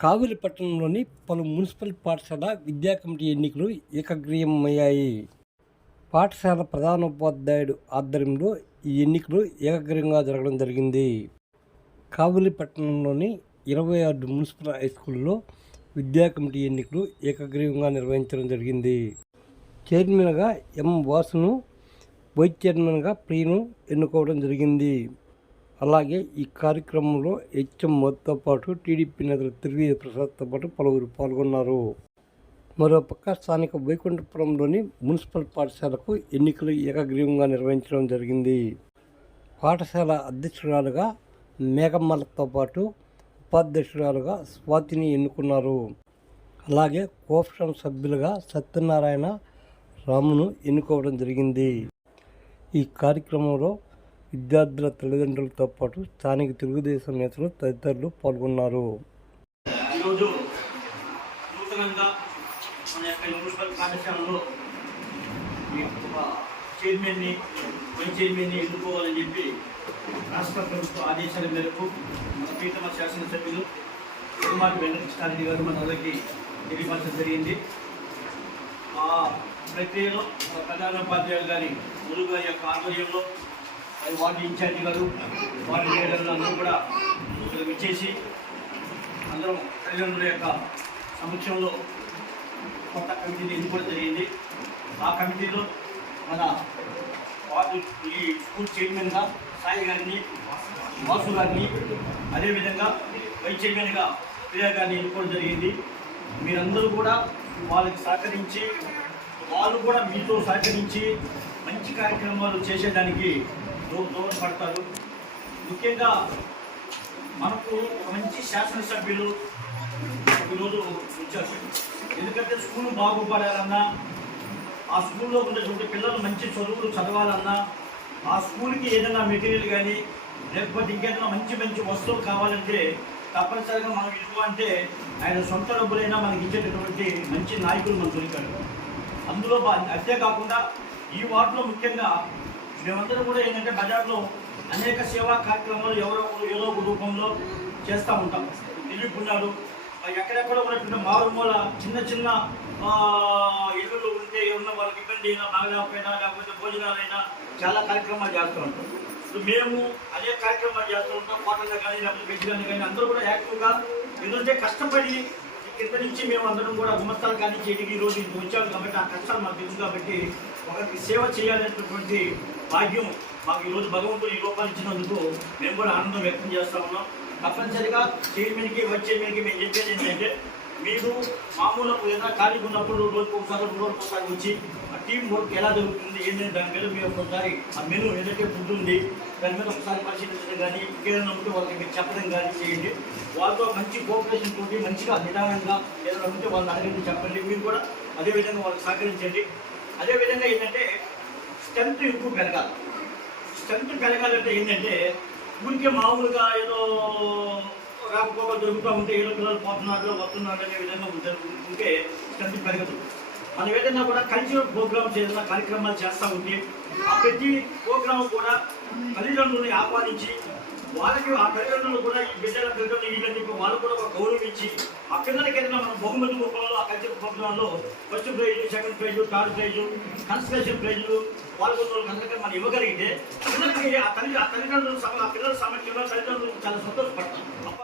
కావిలి పట్టణంలోని పలు మున్సిపల్ పాఠశాల విద్యా కమిటీ ఎన్నికలు ఏకగ్రీవమయ్యాయి. పాఠశాల ప్రధానోపాధ్యాయుడు ఆధ్వర్యంలో ఈ ఎన్నికలు ఏకగ్రీవంగా జరగడం జరిగింది. కావలి పట్టణంలోని ఇరవై ఆరు మున్సిపల్ హై స్కూల్లో విద్యా కమిటీ ఎన్నికలు ఏకగ్రీవంగా నిర్వహించడం జరిగింది. చైర్మన్గా ఎం వాసును వైస్ చైర్మన్గా ప్రియను ఎన్నుకోవడం జరిగింది. అలాగే ఈ కార్యక్రమంలో హెచ్ఎం మోద్తో పాటు టీడీపీ నేతలు తిరిగి ప్రసాద్తో పాటు పలువురు పాల్గొన్నారు. మరోపక్క స్థానిక వైకుంఠపురంలోని మున్సిపల్ పాఠశాలకు ఎన్నికలు ఏకగ్రీవంగా నిర్వహించడం జరిగింది. పాఠశాల అధ్యక్షురాలుగా మేఘమ్మలతో పాటు ఉపాధ్యక్షురాలుగా స్వాతిని ఎన్నుకున్నారు. అలాగే కోపం సభ్యులుగా సత్యనారాయణ రామును ఎన్నుకోవడం జరిగింది. ఈ కార్యక్రమంలో విద్యార్థుల తల్లిదండ్రులతో పాటు స్థానిక తెలుగుదేశం నేతలు తదితరులు పాల్గొన్నారు. ఈరోజు నూతనంగా మన యొక్క మున్సిపల్ పాఠశాలలో చైర్మన్ని వైస్ చైర్మన్ని ఎన్నుకోవాలని చెప్పి రాష్ట్ర ప్రభుత్వ ఆదేశాల మేరకు మన పీఠమ శాసనసభ్యులు కుమార్ వెంకటకృష్ణారెడ్డి గారు మన అందరికీ తెలియపరచడం జరిగింది. ఆ ప్రక్రియలో ప్రధానోపాధ్యాయులు గారి గురువు యొక్క ఆధ్వర్యంలో వార్డు ఇన్ఛార్జి గారు వార్డు లీడర్లు అందరూ కూడా ఇక్కడ విచ్చేసి అందరం తల్లిదండ్రుల యొక్క సమక్షంలో కొత్త కమిటీని ఎన్నుకోవడం జరిగింది. ఆ కమిటీలో మన వార్డు ఈ స్కూల్ చైర్మన్గా సాయి గారిని వాసు గారిని అదేవిధంగా వైస్ చైర్మన్గా ప్రియా గారిని ఎన్నుకోవడం జరిగింది. మీరందరూ కూడా వాళ్ళకి సహకరించి వాళ్ళు కూడా మీతో సహకరించి మంచి కార్యక్రమాలు చేసేదానికి దో దోహదపడతారు ముఖ్యంగా మనకు మంచి శాసనసభ్యులు ఈరోజు వచ్చారు. ఎందుకంటే స్కూల్ బాగుపడాలన్నా ఆ స్కూల్లో ఉన్నటువంటి పిల్లలు మంచి చదువులు చదవాలన్నా ఆ స్కూల్కి ఏదైనా మెటీరియల్ కానీ లేకపోతే ఇంకేదైనా మంచి మంచి వస్తువులు కావాలంటే తప్పనిసరిగా మనం ఇదిగో అంటే ఆయన సొంత డబ్బులైనా మనకి ఇచ్చేటటువంటి మంచి నాయకులు మనం దొరికారు. అందులో అంతేకాకుండా ఈ వార్డులో ముఖ్యంగా మేమందరం కూడా ఏంటంటే బజార్లో అనేక సేవా కార్యక్రమాలు ఎవరో ఏదో ఒక రూపంలో చేస్తూ ఉంటాం. దిలీప్ ఉన్నాడు ఎక్కడెక్కడ ఉన్నటువంటి మారుమూల చిన్న చిన్న ఇళ్ళు ఉంటే ఏమన్నా వాళ్ళకి ఇబ్బంది అయినా బాగలేకపోయినా లేకపోతే భోజనాలైనా చాలా కార్యక్రమాలు చేస్తూ ఉంటాం. మేము అదే కార్యక్రమాలు చేస్తూ ఉంటాం. హోటల్లో కానీ లేకపోతే బెడ్ కానీ కానీ అందరూ కూడా యాక్టివ్గా ఎందుకంటే కష్టపడి కింద నుంచి మేము అందరం కూడా గుమస్తాలు కానీ చేయడానికి ఈరోజు ఇది వచ్చాము కాబట్టి ఆ కష్టాలు మాకు తెలుసు కాబట్టి ఒకరికి సేవ చేయాలనేటటువంటి భాగ్యం మాకు ఈరోజు భగవంతుడు ఈ రూపాన్ని ఇచ్చినందుకు మేము కూడా ఆనందం వ్యక్తం చేస్తా ఉన్నాం. తప్పనిసరిగా చైర్మన్కి వైస్ చైర్మన్కి మేము చెప్పేది ఏంటంటే మీరు మామూలు ఏదైనా ఖాళీ ఉన్నప్పుడు రోజుకు ఒకసారి రెండు రోజులకు ఒకసారి వచ్చి ఆ టీం వర్క్ ఎలా జరుగుతుంది ఏంటంటే దాని మీద మీరు ఒకసారి ఆ మెనూ ఏదైతే ఫుడ్ ఉంది దాని మీద ఒకసారి పరిశీలించడం కానీ ఇంకేదైనా ఉంటే వాళ్ళకి మీరు చెప్పడం కానీ చేయండి. వాళ్ళతో మంచి కోఆపరేషన్ తోటి మంచిగా నిదానంగా ఏదైనా ఉంటే వాళ్ళని అడగండి చెప్పండి. మీరు కూడా అదేవిధంగా వాళ్ళకి సహకరించండి. అదేవిధంగా ఏంటంటే స్ట్రెంత్ ఎక్కువ పెరగాలి. స్ట్రెంత్ పెరగాలంటే ఏంటంటే ఊరికే మామూలుగా ఏదో ఒక్కొక్క దొరుకుతూ ఉంటే ఏదో పిల్లలు పోతున్నారు వస్తున్నారు అనే విధంగా ఉంటే ఉంటే పెరగదు. మనం ఏదైనా కూడా కల్చరల్ ప్రోగ్రామ్స్ ఏదైనా కార్యక్రమాలు చేస్తూ ఉంటే ఆ ప్రతి ప్రోగ్రామ్ కూడా తల్లిదండ్రులని ఆహ్వానించి వాళ్ళకి ఆ తల్లిదండ్రులు కూడా ఈ బిడ్డల తల్లిదండ్రులు వీళ్ళని చెప్పి వాళ్ళు కూడా ఒక గౌరవం ఇచ్చి ఆ పిల్లలకి ఏదైనా మనం బహుమతి రూపంలో ఆ కల్చరల్ ప్రోగ్రాంలో first prize second prize third prize consolation prize పాల్గొన్న వాళ్ళకి అందరికీ మనం ఇవ్వగలిగితే పిల్లలకి ఆ తల్లి ఆ తల్లిదండ్రులు ఆ పిల్లల సమక్షంలో తల్లిదండ్రులు చాలా సంతోషపడతాం